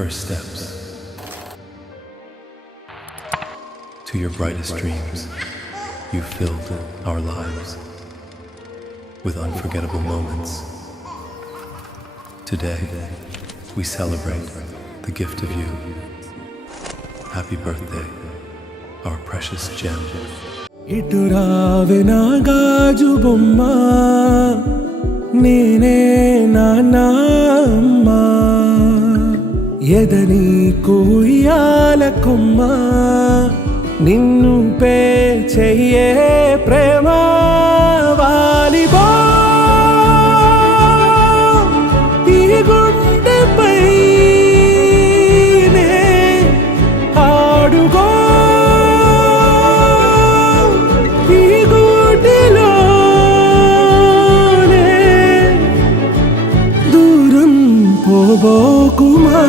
first steps to your brightest dreams. You filled our lives with unforgettable moments. Today, we celebrate the gift of you. Happy birthday, our precious gem. ఇటురావే నా గాజు బొమ్మ నేనే నాన్న అమ్మ ఎదని కొయ్యాల కొమ్మ నిన్ను pay చెయ్యే ప్రేమ వాలిబో ఈ గుండెపై నే ఆడుగో ఈ గుడిలోనే దూరం పోబోకుమా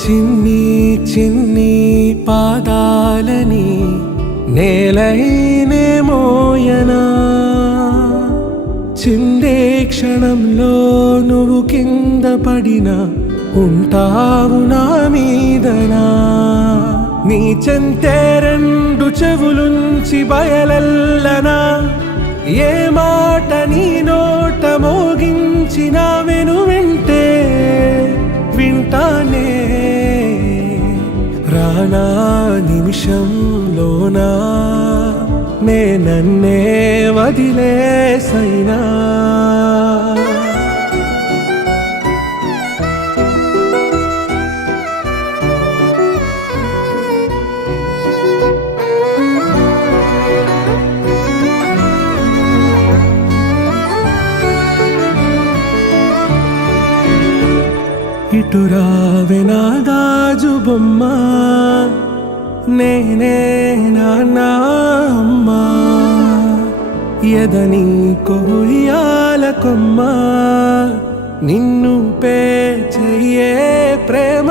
చిన్ని చిన్ని పాదాలని నేలైనే మోయనా చిందే క్షణంలో నువ్వు కింద పడినా ఉంటావు నా మీదనా నీ చెంతే రెండు చెవులుంచి బయలెల్లనా ఏ మాట నీ నోట మోగించిన వెను వింటే వింటానే రానా నిమిషంలోనా నే నన్నే వదిలేసైనా ఇటురావే నా గాజు బొమ్మ నేనే నాన్న అమ్మ ఎదని కొయ్యాల కొమ్మ నిన్ను పే చెయ్యే ప్రేమ